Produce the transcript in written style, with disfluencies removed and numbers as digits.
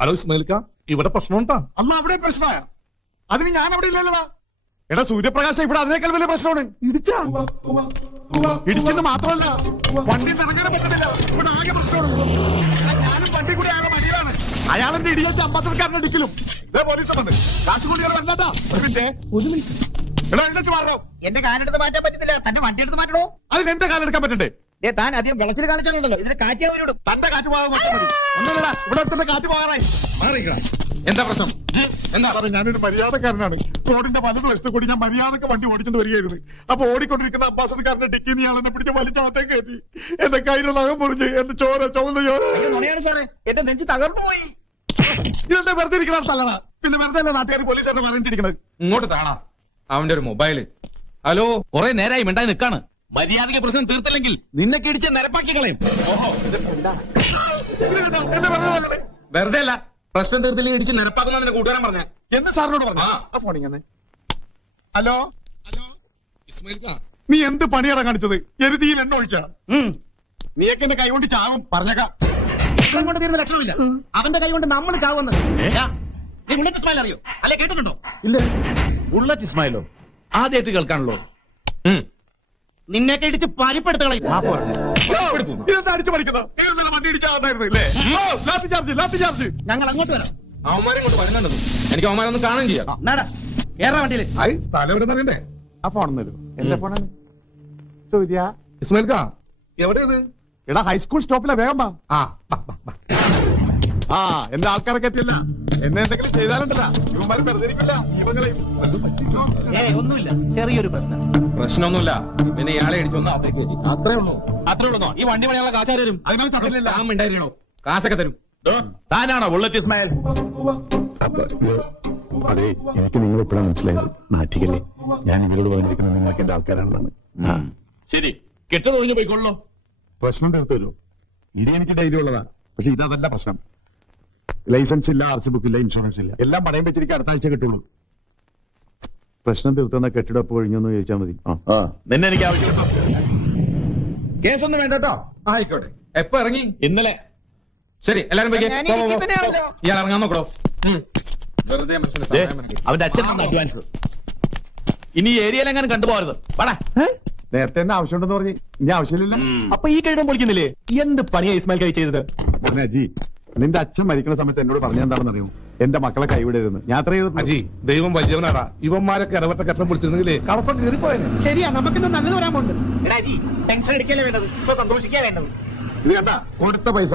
Hello ഇസ്മായിൽക്ക, ഇവിടെ പ്രശ്നമുണ്ടാ? അന്ന് അവിടെ പ്രശ്നമായ അതിന് ഞാൻ അവിടെ ഇല്ലല്ലോ. എടാ സൂര്യപ്രകാശം, ഇവിടെ അതിനേക്കാൾ വലിയ പ്രശ്നമാണ്. ഇടിച്ചെന്ന് മാത്രമല്ല, വണ്ടി ഇറങ്ങാൻ പറ്റുന്നില്ല. ഇവിടെ ആകെ പ്രശ്നമാണ്. ഞാനും വണ്ടി കൂടി ആകെ മടിയാണ്. അയാളെന്റെ ഇടിയേറ്റ് അമ്പസർക്കാരനെ ഇടിക്കലും. പോലീസ് വന്ന് കാശുകൂടി വരണ്ടാ. ഒരു മിനിറ്റ്. എടാ എഴുന്നേറ്റ് മാറോ. എന്റെ കാലെടുത്ത് മാറ്റാൻ പറ്റത്തില്ല. തന്റെ വണ്ടി എടുത്ത് മാറ്റണോ? അതിന് എന്റെ കാലെടുക്കാൻ പറ്റണ്ടേ? താൻ അധികം വെള്ളത്തിൽ കാണിച്ചാണല്ലോ. ഇതിന് കാറ്റിയവരോടും തന്റെ കാറ്റ് പോകാൻ മതി. ഒന്നല്ലടാ, ഇവിടെ അടുത്തന്നെ കാറ്റ് പോകാറായി. എന്താ പ്രശ്നം? എന്താ പറയുക? ഞാനൊരു മര്യാദക്കാരനാണ്. റോഡിന്റെ വലതു വശത്ത് കൂടി ഞാൻ മര്യാദക്ക് വണ്ടി ഓടിച്ചോണ്ട് വരികയായിരുന്നു. അപ്പൊ ഓടിക്കൊണ്ടിരിക്കുന്ന അംബാസഡർക്കാരന്റെ ഡിക്കിന്ന് ഇയാളെന്നെ പിടിച്ച് വലിച്ചകത്തേക്ക് കയറ്റി. എന്റെ കയ്യിലെ നഖം മുറിഞ്ഞ് എന്റെ ചുവന്ന ചോര. നുണയാണ് സാറേ. എന്റെ നെഞ്ച് തകർന്നു പോയി. ഇതെന്താ വെറുതെ ഇരിക്കണ സ്ഥലമാണ്? പിന്നെ വെറുതെ അല്ല നാട്ടുകാർ പോലീസുകാരെ പറഞ്ഞിരിക്കണത്. ഇങ്ങോട്ട് കാണാ അവന്റെ ഒരു മൊബൈല്. ഹലോ, കുറെ നേരമായി മിണ്ടായി നിൽക്കാണ്. മര്യാദയ്ക്ക് പ്രശ്നം തീർത്തില്ലെങ്കിൽ നിന്നെ കിടിച്ച് നിരപ്പാക്കി കളയും. വെറുതെ അല്ല, പ്രശ്നം തീർത്തില്ലെങ്കിൽ ഇടിച്ച് നിരപ്പാക്കുന്ന നിന്റെ കൂട്ടുകാരൻ പറഞ്ഞ എന്ന് സാറിനോട് പറഞ്ഞു. ഹലോ, ഇസ്മായിൽക്ക, നീ എന്ത് പണിയാണ് കാണിച്ചത്? എരുതിയിൽ എണ്ണ ഒഴിച്ച നീയൊക്കെ എന്റെ കൈ കൊണ്ട് ചാവും. പറഞ്ഞേക്കാം. കൊണ്ട് തീരുന്ന ലക്ഷണമില്ല. അവന്റെ കൈ കൊണ്ട് നമ്മൾ ചാവുന്നത്. നീ ബുള്ളറ്റ് ഇസ്മായിൽ അറിയോ? അല്ലെ കേട്ടിട്ടുണ്ടോ? ഇല്ല. ബുള്ളറ്റ് ഇസ്മായിലോ? ആദ്യമായിട്ട് കേൾക്കാണല്ലോ. നിന്നെയൊക്കെ ഇടിച്ച് പരിപ്പെടുത്ത കളയും. അടിച്ചു പഠിക്കുന്ന വണ്ടി ഇടിച്ചായിരുന്നില്ലേ? ലാത്തി ചാർജ്. ഞങ്ങൾ അങ്ങോട്ട് വരാം. അവന്മാരെ കൊണ്ട് വരുന്നുണ്ടോ? എനിക്ക് അവന്മാരൊന്ന് കാണുകയും ചെയ്യാം. കേറാ വണ്ടിയില്. സ്ഥലം എവിടെ നിന്നറിയണ്ടേ? ആ ഫോൺ തരൂ. എന്റെ ഫോണാണ്. സൂര്യ, ഇസ്മായിൽക്ക, എവിടെയത്? എടാ ഹൈസ്കൂൾ സ്റ്റോപ്പിലെ വേഗം വാ. ആ എന്റെ ആൾക്കാരൊക്കെ എത്തിയല്ല. എന്നെ എന്തെങ്കിലും ചെയ്താലുണ്ടല്ല ഇവന്മാരും വെറുതെ ഇരിക്കില്ല. ഒന്നുമില്ല, ചെറിയൊരു പ്രശ്നം. പ്രശ്നമൊന്നുമില്ല. പിന്നെ ഇയാളെ ഇടിച്ചൊന്നും അവിടേക്ക് കയറ്റി. അത്രേ ഉള്ളൂ. അത്രേ ഉള്ളൂ. ഈ വണ്ടി പണിയുള്ള കാശാര് തരും? അതിനകത്ത് തടവില്ല. താൻ മിണ്ടായിരിക്കണോ? കാശൊക്കെ തരും. താനാണോ ബുള്ളറ്റ് ഇസ്മായിൽ? അതെ, എനിക്ക് നിങ്ങൾ ഇപ്പോഴാണ് മനസ്സിലായത്. നാറ്റിക്കല്ലേ, ഞാൻ ഇവരോട് പറഞ്ഞിരിക്കുന്നത് നിങ്ങൾക്ക് എന്റെ ആൾക്കാരാണെന്നാണ്. ശരി, കെട്ടത് ഒഴിഞ്ഞു പോയിക്കൊള്ളോ. പ്രശ്നം തീർത്തു തരും. ഇനി എനിക്ക് ധൈര്യം ഉള്ളതാ. പക്ഷെ ഇതല്ല പ്രശ്നം. ലൈസൻസ് ഇല്ല, ആർ സി ബുക്ക് ഇല്ല, ഇൻഷുറൻസ് ഇല്ല. എല്ലാം പണയം വെച്ചിരിക്കും. അടുത്ത ആഴ്ച കിട്ടുള്ളൂ. പ്രശ്നം തീർത്തുന്ന കെട്ടിടപ്പ് ഒഴിഞ്ഞൊന്ന് ചോദിച്ചാൽ മതി. നിന്നെ എനിക്ക് ആവശ്യം. കേസൊന്നും വേണ്ട കേട്ടോ. ആയിക്കോട്ടെ. എപ്പോ ഇറങ്ങി? ഇന്നലെ. ശരി, എല്ലാരും പോയി. ഇയാൾ ഇറങ്ങാൻ നോക്കണോ? വെറുതെ അവന്റെ അച്ഛൻ അഡ്വാൻസ്. ഇനി ഏരിയയിലെങ്ങാനും കണ്ടുപോകരുത്. പാടാ. നേരത്തെ തന്നെ ആവശ്യമുണ്ടെന്ന് പറഞ്ഞ് ഇനി ആവശ്യമില്ല. അപ്പൊ ഈ കെട്ടിടം പൊളിക്കുന്നില്ലേ? എന്ത് പണിയാ ഇസ്മായിൽ കൈ ചെയ്തത്? അജി, നിന്റെ അച്ഛൻ മരിക്കുന്ന സമയത്ത് എന്നോട് പറഞ്ഞെന്താണെന്ന് അറിയോ? എന്റെ മക്കളെ കൈവിടരുന്ന്. ഞാൻ അത്ര ചെയ്തു. അജി, ദൈവം വലിയവനാടാ. ഇവന്മാരൊക്കെ ഇടപെട്ട കഷ്ടം പിടിച്ചിരുന്നെങ്കിലേ കടപ്പം കയറിപ്പോയത്. ശരിയാ, നമുക്കിന്ന് നല്ലത് വരാൻ പോകുന്നുണ്ട്. ടെൻഷൻ എടുക്കല്ലേ വേണ്ടത്, ഇപ്പൊ സന്തോഷിക്കാ വേണ്ടത്. ഇത് കണ്ട കൊടുത്ത പൈസ